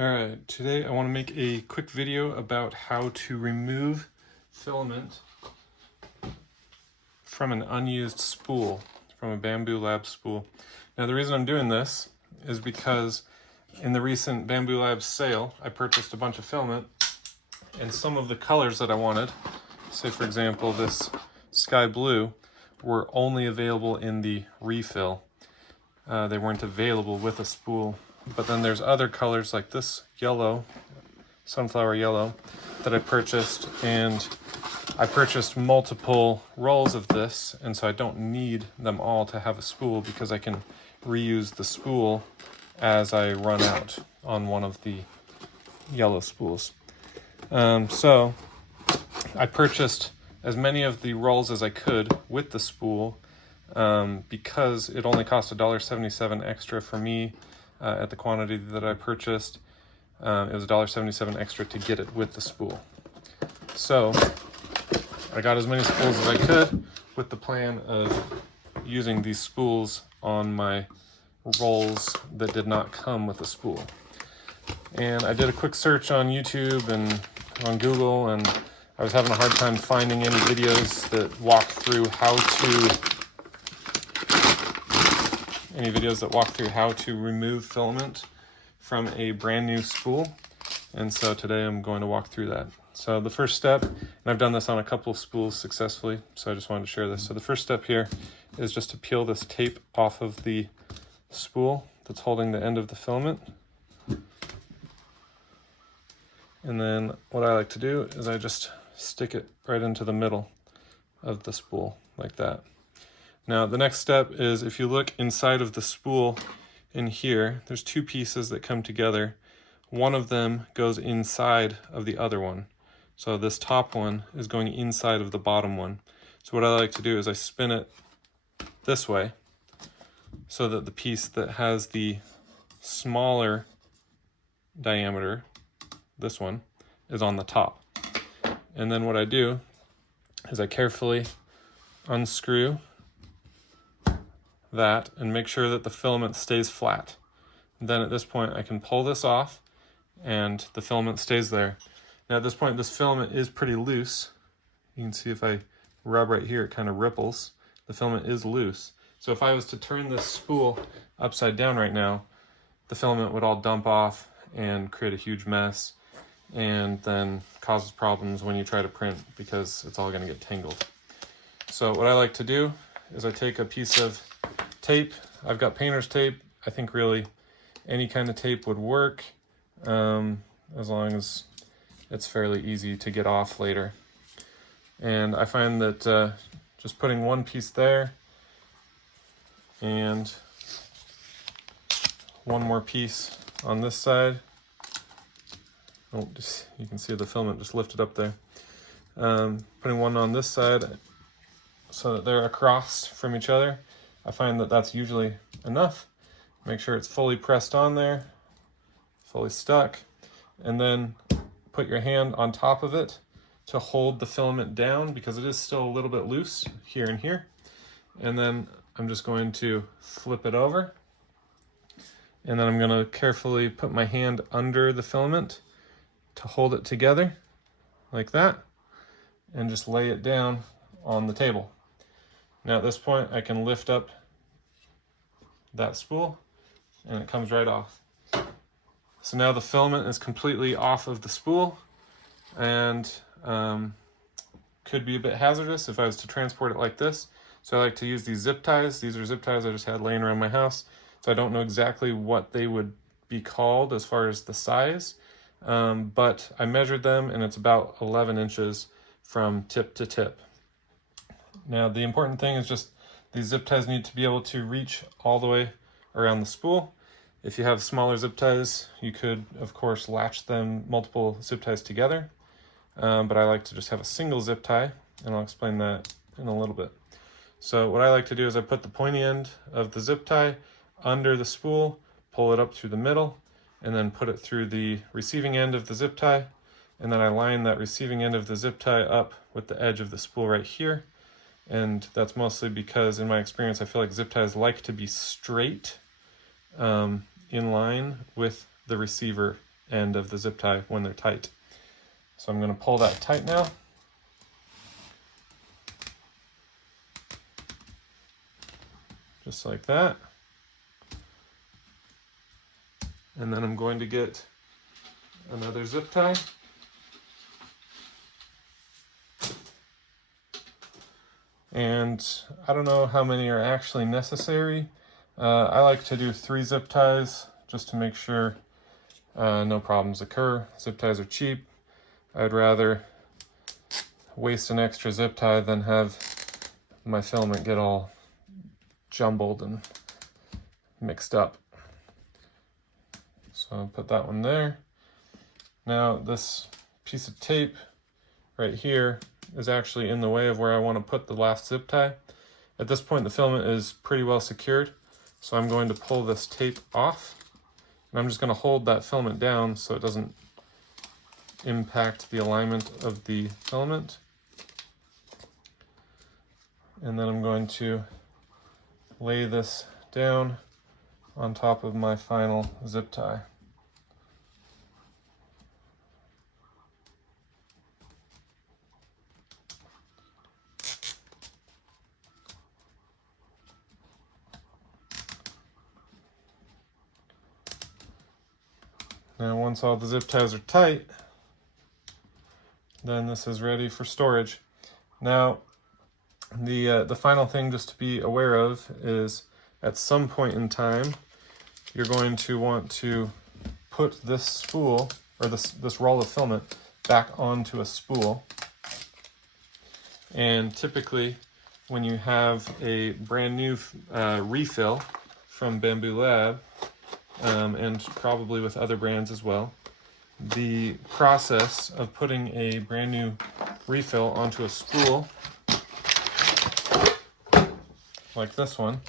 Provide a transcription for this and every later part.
Alright, today I want to make a quick video about how to remove filament from an unused spool, from a Bambu Lab spool. Now the reason I'm doing this is because in the recent Bambu Lab sale, I purchased a bunch of filament and some of the colors that I wanted, say for example this sky blue, were only available in the refill. They weren't available with a spool. But then there's other colors like this yellow, sunflower yellow, that I purchased, and I purchased multiple rolls of this, and so I don't need them all to have a spool because I can reuse the spool as I run out on one of the yellow spools. So I purchased as many of the rolls as I could with the spool because it only cost $1.77 extra for me. At the quantity that I purchased, it was $1.77 extra to get it with the spool. So I got as many spools as I could with the plan of using these spools on my rolls that did not come with a spool. And I did a quick search on YouTube and on Google, and I was having a hard time finding any videos that walk through how to remove filament from a brand new spool. And so today I'm going to walk through that. So the first step, and I've done this on a couple of spools successfully, so I just wanted to share this. So the first step here is just to peel this tape off of the spool that's holding the end of the filament. And then what I like to do is I just stick it right into the middle of the spool like that. Now the next step is, if you look inside of the spool in here, there's two pieces that come together. One of them goes inside of the other one. So this top one is going inside of the bottom one. So what I like to do is I spin it this way so that the piece that has the smaller diameter, this one, is on the top. And then what I do is I carefully unscrew that and make sure that the filament stays flat. And then at this point I can pull this off and the filament stays there. Now at this point this filament is pretty loose. You can see if I rub right here it kind of ripples. The filament is loose. So if I was to turn this spool upside down right now, the filament would all dump off and create a huge mess, and then causes problems when you try to print because it's all going to get tangled. So what I like to do is I take a piece of tape. I've got painter's tape. I think really any kind of tape would work, as long as it's fairly easy to get off later. And I find that just putting one piece there and one more piece on this side. Oh, you can see the filament just lifted up there. Putting one on this side so that they're across from each other. I find that that's usually enough. Make sure it's fully pressed on there, fully stuck, and then put your hand on top of it to hold the filament down because it is still a little bit loose here and here. And then I'm just going to flip it over, and then I'm going to carefully put my hand under the filament to hold it together like that, and just lay it down on the table. Now at this point I can lift up that spool and it comes right off. So now the filament is completely off of the spool, and could be a bit hazardous if I was to transport it like this. So I like to use these zip ties. These are zip ties I just had laying around my house. So I don't know exactly what they would be called as far as the size, but I measured them and it's about 11 inches from tip to tip. Now the important thing is just these zip ties need to be able to reach all the way around the spool. If you have smaller zip ties, you could of course latch them multiple zip ties together, but I like to just have a single zip tie, and I'll explain that in a little bit. So what I like to do is I put the pointy end of the zip tie under the spool, pull it up through the middle, and then put it through the receiving end of the zip tie, and then I line that receiving end of the zip tie up with the edge of the spool right here. And that's mostly because in my experience I feel like zip ties like to be straight in line with the receiver end of the zip tie when they're tight. So I'm going to pull that tight now. Just like that. And then I'm going to get another zip tie. And I don't know how many are actually necessary. I like to do 3 zip ties just to make sure no problems occur. Zip ties are cheap. I'd rather waste an extra zip tie than have my filament get all jumbled and mixed up. So I'll put that one there. Now this piece of tape right here is actually in the way of where I want to put the last zip tie. At this point the filament is pretty well secured, so I'm going to pull this tape off, and I'm just going to hold that filament down so it doesn't impact the alignment of the filament. And then I'm going to lay this down on top of my final zip tie. Now once all the zip ties are tight, then this is ready for storage. Now the final thing just to be aware of is at some point in time you're going to want to put this spool or this roll of filament back onto a spool. And typically when you have a brand new refill from Bambu Lab, and probably with other brands as well, the process of putting a brand new refill onto a spool like this one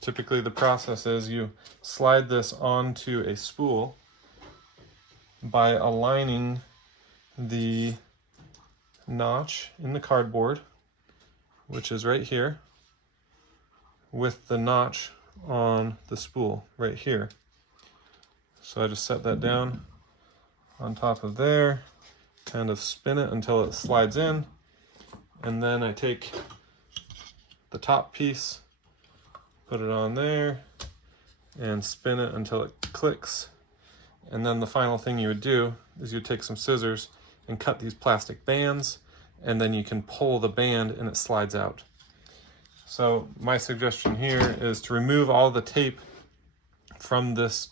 typically the process is you slide this onto a spool by aligning the notch in the cardboard, which is right here, with the notch on the spool right here. So I just set that down on top of there, kind of spin it until it slides in, and then I take the top piece, put it on there, and spin it until it clicks. And then the final thing you would do is you'd take some scissors and cut these plastic bands, and then you can pull the band and it slides out. So my suggestion here is to remove all the tape from this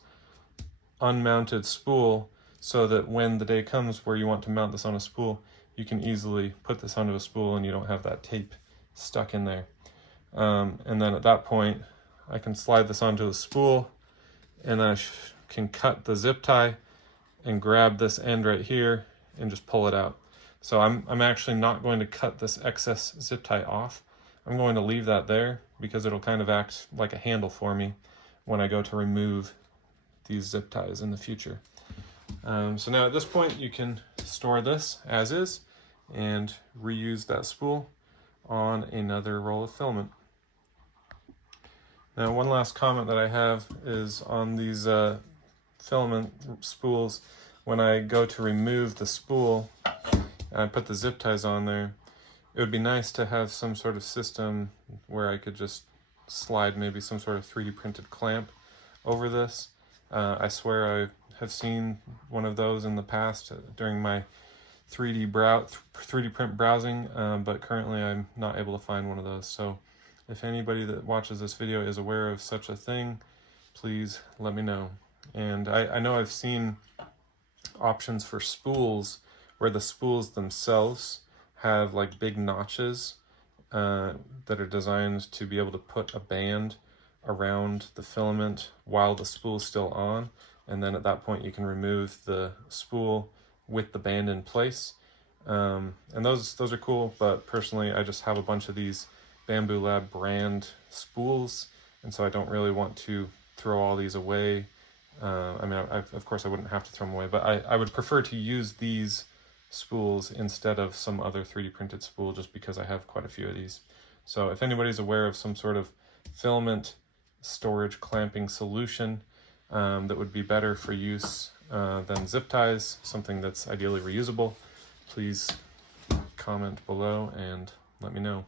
unmounted spool so that when the day comes where you want to mount this on a spool, you can easily put this onto a spool and you don't have that tape stuck in there. And then at that point, I can slide this onto the spool, and I can cut the zip tie and grab this end right here and just pull it out. So I'm actually not going to cut this excess zip tie off. I'm going to leave that there because it'll kind of act like a handle for me when I go to remove these zip ties in the future. So now at this point you can store this as is and reuse that spool on another roll of filament. Now one last comment that I have is on these filament spools. When I go to remove the spool and I put the zip ties on there, it would be nice to have some sort of system where I could just slide maybe some sort of 3D printed clamp over this. I swear I have seen one of those in the past during my 3D print browsing, but currently I'm not able to find one of those. So if anybody that watches this video is aware of such a thing, please let me know. And I know I've seen options for spools where the spools themselves have like big notches that are designed to be able to put a band around the filament while the spool is still on, and then at that point you can remove the spool with the band in place. And those are cool, but personally I just have a bunch of these Bambu Lab brand spools, and so I don't really want to throw all these away. I mean, of course I wouldn't have to throw them away, but I would prefer to use these spools instead of some other 3D printed spool, just because I have quite a few of these. So if anybody's aware of some sort of filament storage clamping solution that would be better for use than zip ties, something that's ideally reusable, please comment below and let me know.